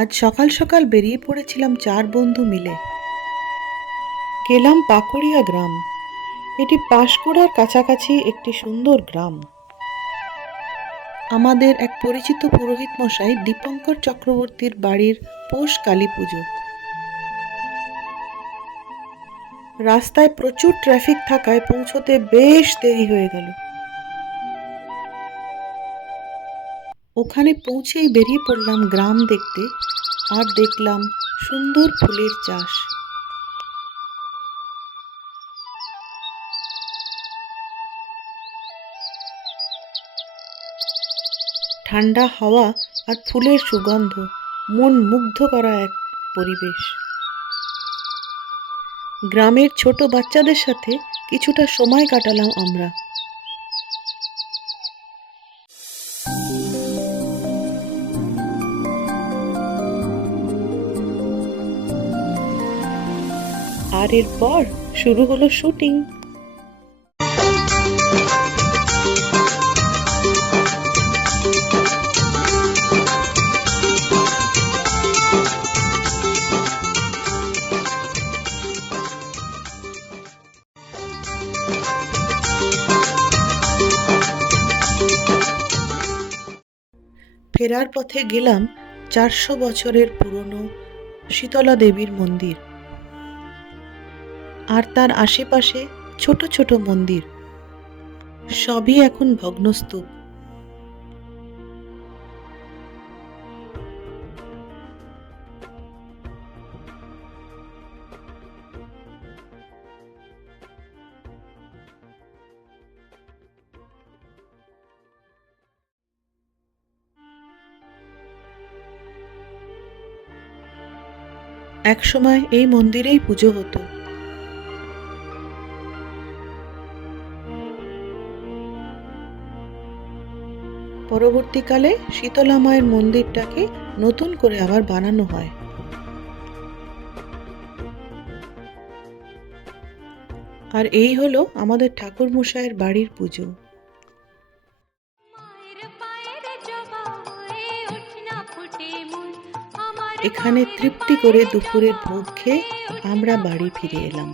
আজ সকাল সকাল বেরিয়ে পড়েছিলাম 4 বন্ধু মিলে। গেলাম পাকুড়িয়া গ্রাম। এটি পাঁশকুড়ার কাছাকাছি একটি সুন্দর গ্রাম। আমাদের এক পরিচিত পুরোহিত মশাই দীপঙ্কর চক্রবর্তীর বাড়ির পৌষ কালী পুজো। রাস্তায় প্রচুর ট্রাফিক থাকায় পৌঁছতে বেশ দেরি হয়ে গেল। ওখানে পৌঁছেই বেরিয়ে পড়লাম গ্রাম দেখতে, আর দেখলাম সুন্দর ফুলের চাষ। ঠান্ডা হাওয়া আর ফুলের সুগন্ধ, মন মুগ্ধ করা এক পরিবেশ। গ্রামের ছোট বাচ্চাদের সাথে কিছুটা সময় কাটালাম আমরা। আর এরপর শুরু হলো শুটিং। ফেরার পথে গেলাম 400 বছরের পুরনো শীতলা দেবীর মন্দির, আর তার আশেপাশে ছোট ছোট মন্দির, সবই এখন ভগ্নস্তূপ। একসময় এই মন্দিরেই পুজো হতো। পরবর্তীকালে শীতলা মায়ের মন্দিরটাকে নতুন করে আবার বানানো হয়। আর এই হলো আমাদের ঠাকুর মশাইয়ের বাড়ির পুজো। এখানে তৃপ্তি করে দুপুরের ভোগ খেয়ে আমরা বাড়ি ফিরে এলাম।